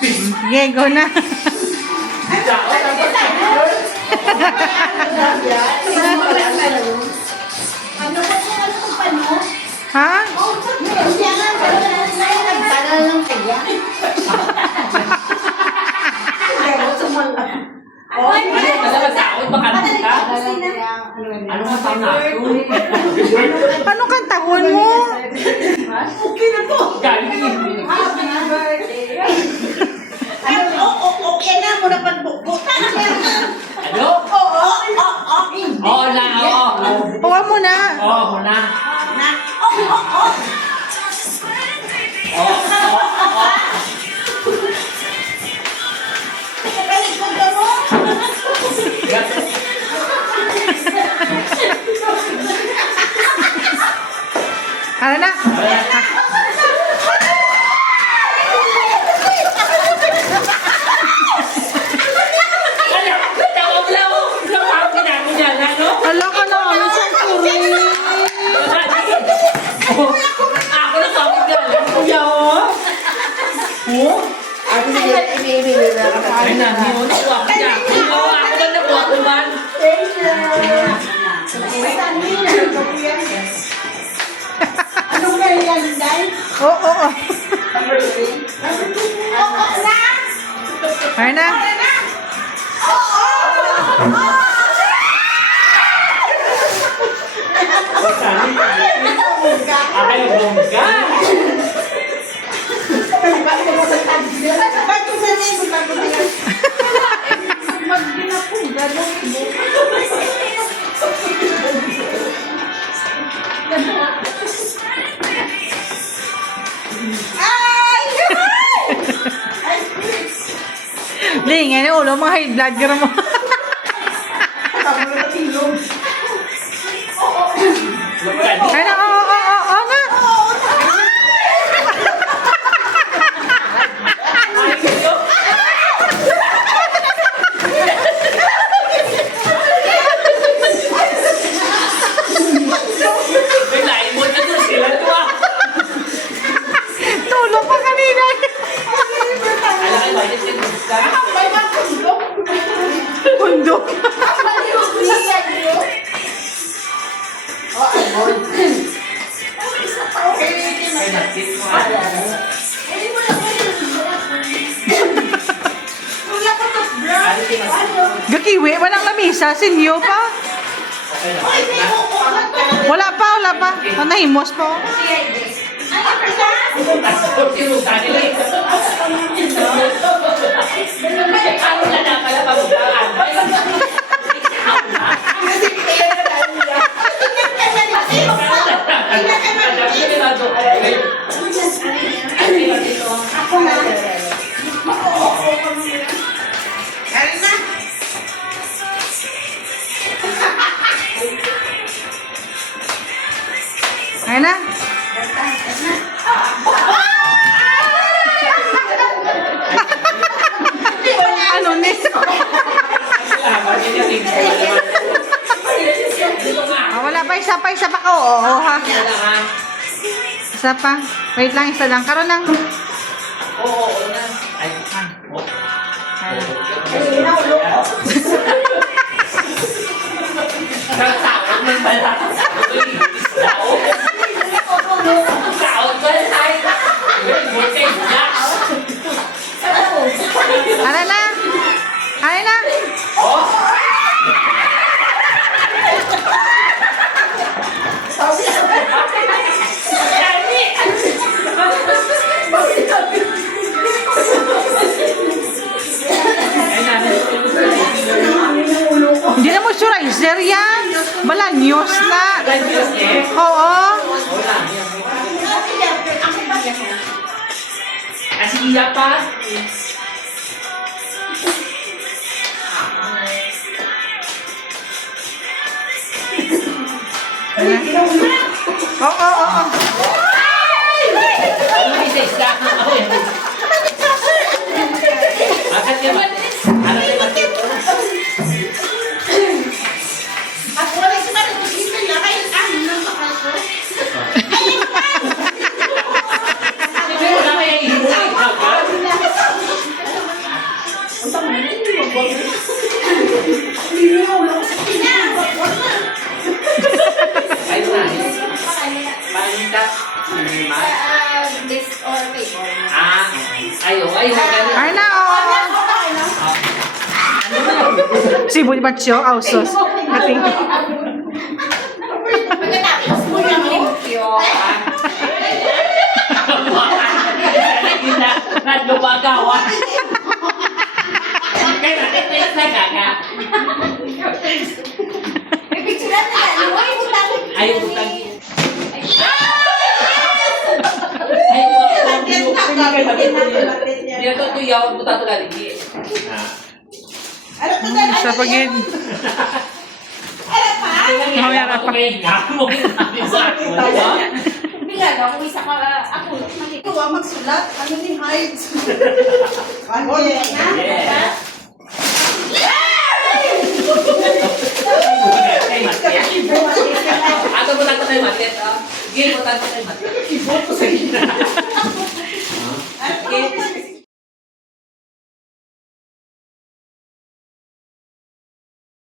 Sige, go na. Ha? Anong kantahon mo? Okay na to. Happy birthday. Okay na mo na pagbukutan. Ano? Oo na, oo. Pawa mo na. Oo na. Ano na? Ala ka na, ano sa kuri? Ako na kapit na lang. Kuya, oh. Oh? Ay na, hindi mo nakuha ko niya. Oo, ako na nakuha ko man. Ano ba yan, Day? Oo. Ano na? Akay ang bongga. Ba't ko sa name magdinapugan mo mo? Ling, ano ulo mga high blood ka mo. Ano, oo nga. Biglain mo na doon sila to ah. Tulog pa kanina. Alam ka, bakit yung gusta? May magkundok. Kundok. Ay, nakit mo ah. Gakiwi, walang lamisa. Sinyo pa. Okay na. Wala pa. Nahimos pa. Sinusa nila eh. Ano ka na pala pagbukaan? Ako na. Kaya na. Ayun na. Ano ni? Wala pa. Isa pa ka. Oo ha. Isa pa. Wait lang, isa lang. Karoon lang. Oo na. Ay, Nagtakot man pala. Takot ba tayo? Buti na. Ano na? Ano na? Oh! Hindi na moisturizer yan. Balanyos na. Oo. Kasi iya pa. Oo. Ano isa isda? Akat yan. Akat yan. Ako wala si Mara, kung hindi na kayo ano nang makaso. Hindi mo na kaya ihimuin agad. Ay, nagano. Ay na, oh. Sibo ni Batyo, ausos. Kating. Pagkatapos mo yung limpyo. Naglumagawa. Kaya nakita na gaga. May picture na nila. Ay, butang. Ay, butang. Ay, wala. Hindi na ito tuyaw. Butang ito laligi. Sa pagin. Mamaya ka pa. Bilang ako, isa ka, ako, Ikaw ang magsulat. Ano ni hides? Ano Yeah. Ato butang ito tayo matet. Sige, butang ito tayo matet. Iboto sa gina. Okay.